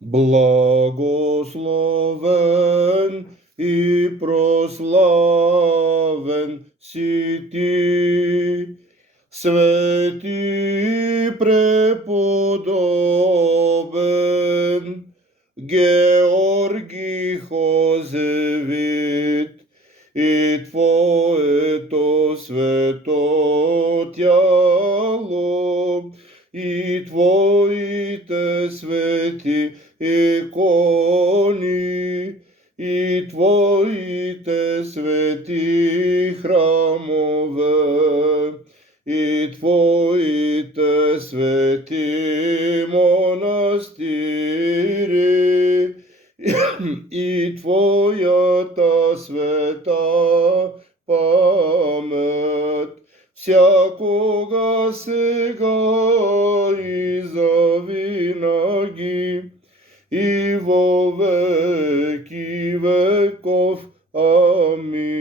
Благословен и прославен си ти, свети преподобен Георги Хозевит, и Твоето свето тяло, и Твоите свети икони, и Твоите свети храмове, и Твоите свети монастири, и Твојата света памет, всякога сега и завинаги, и во веки веков. Амин.